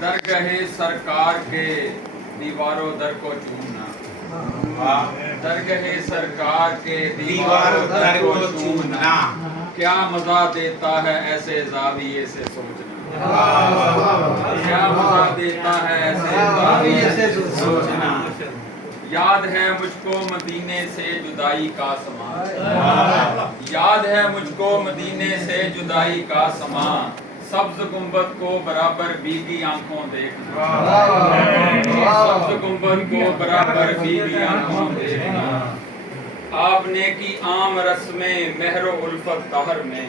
درگاہ سرکار کے دیواروں در کو چومنا، درگاہ سرکار کے دیواروں در کو چومنا، کیا مزہ دیتا ہے ایسے زاویے سے سوچنا، کیا مزہ دیتا ہے ایسے زاویے سے سوچنا۔ یاد ہے مجھ کو مدینے سے جدائی کا سما، یاد ہے مجھ کو مدینے سے جدائی کا سما، سبز گنبد کو برابر بھیگی آنکھوں دیکھنا، سبز گنبد کو برابر بھیگی آنکھوں دیکھنا۔ آپ نے کی عام رسم مہر و الفت طہر میں،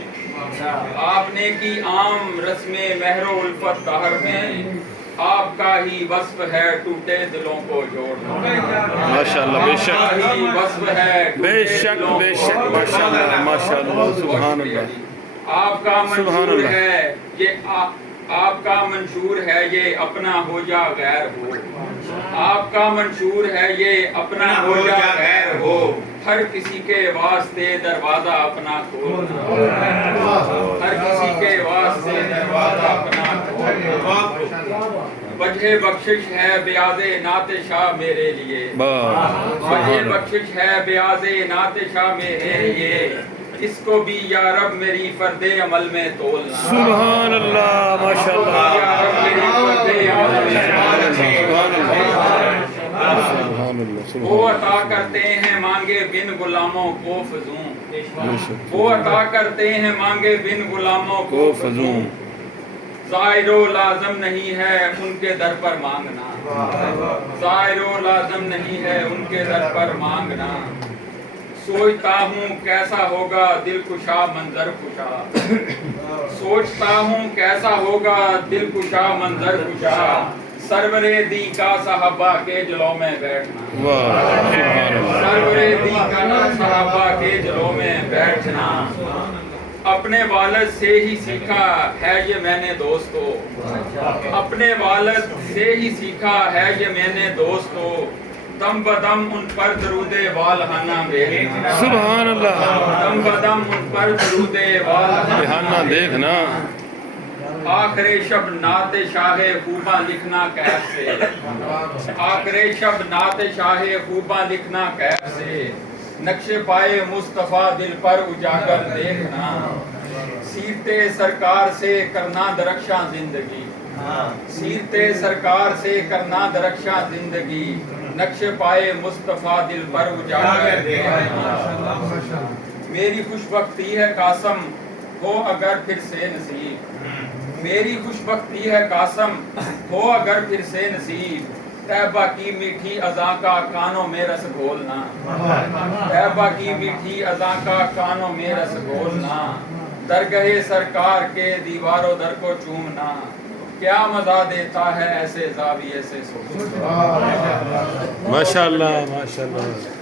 آپ نے کی عام رسم مہر و الفت طہر میں، آپ کا ہی وصف ہے ٹوٹے دلوں کو جوڑنا، ماشاءاللہ بے شک، آپ کا ہی وصف ہے بے شک بے شک، ماشاءاللہ ماشاءاللہ، سبحان اللہ۔ آپ کا منشور ہے یہ آپ کا منشور ہے یہ اپنا ہو جا غیر ہو، آپ کا منشور ہے یہ اپنا ہو جا غیر ہو، ہر کسی کے واسطے دروازہ اپنا کھولنا، ہر کسی کے واسطے دروازہ اپنا کھولنا۔ وجہ بخشش ہے بیاض نعت شاہ میرے لیے، وجہ بخشش ہے بیاض نعت شاہ میرے لیے، اس کو بھی یا رب میری فرد عمل میں تولنا، سبحان اللہ ماشاءاللہ، یا رب میری فرد عمل میں، وہ عطا کرتے ہیں مانگے بن غلاموں کو فزوں، وہ عطا کرتے ہیں مانگے بن غلاموں کو فزوں، ظاہر و لازم نہیں ہے ان کے در پر مانگنا، ظاہر و لازم نہیں ہے ان کے در پر مانگنا۔ سوچتا ہوں کیسا ہوگا دل کشا منظر کشا، سوچتا ہوں کیسا ہوگا دل کشا منظر کشا، سرور دی کا صحابہ کے جلوں میں بیٹھنا، سرور دی کا صحابہ کے جلوں میں بیٹھنا۔ اپنے والد سے ہی سیکھا ہے یہ میں نے دوستو، اپنے والد سے ہی سیکھا ہے یہ میں نے دوستو، دم بدم ان پر درود والہانہ دیکھنا، سبحان اللہ، دم بدم ان پر درود والہانہ دیکھنا۔ آخر شب نعت شاہ خوباں لکھنا کیف سے، آخر شب نعت شاہ خوباں لکھنا کیف سے، نقش پائے مصطفیٰ دل پر اجاگر دیکھنا، سیرت سرکار سے کرنا درخشاں زندگی، سیرت سرکار سے کرنا درخشاں زندگی، نقش پائے مصطفیٰ دل پر اجاگر دیکھنا۔ میری خوش بختی ہے قاسم ہو اگر پھر سے نصیب، میری خوش بختی ہے قاسم ہو اگر پھر سے نصیب، طیبہ کی میٹھی اذاں کا کانوں میں رس گھولنا، طیبہ کی میٹھی اذاں کا کانوں میں رس گھولنا، درگاہ سرکار کے دیواروں در کو چومنا، کیا مزہ دیتا ہے ایسے زاویے سے سوچنا۔ ماشاءاللہ ماشاءاللہ۔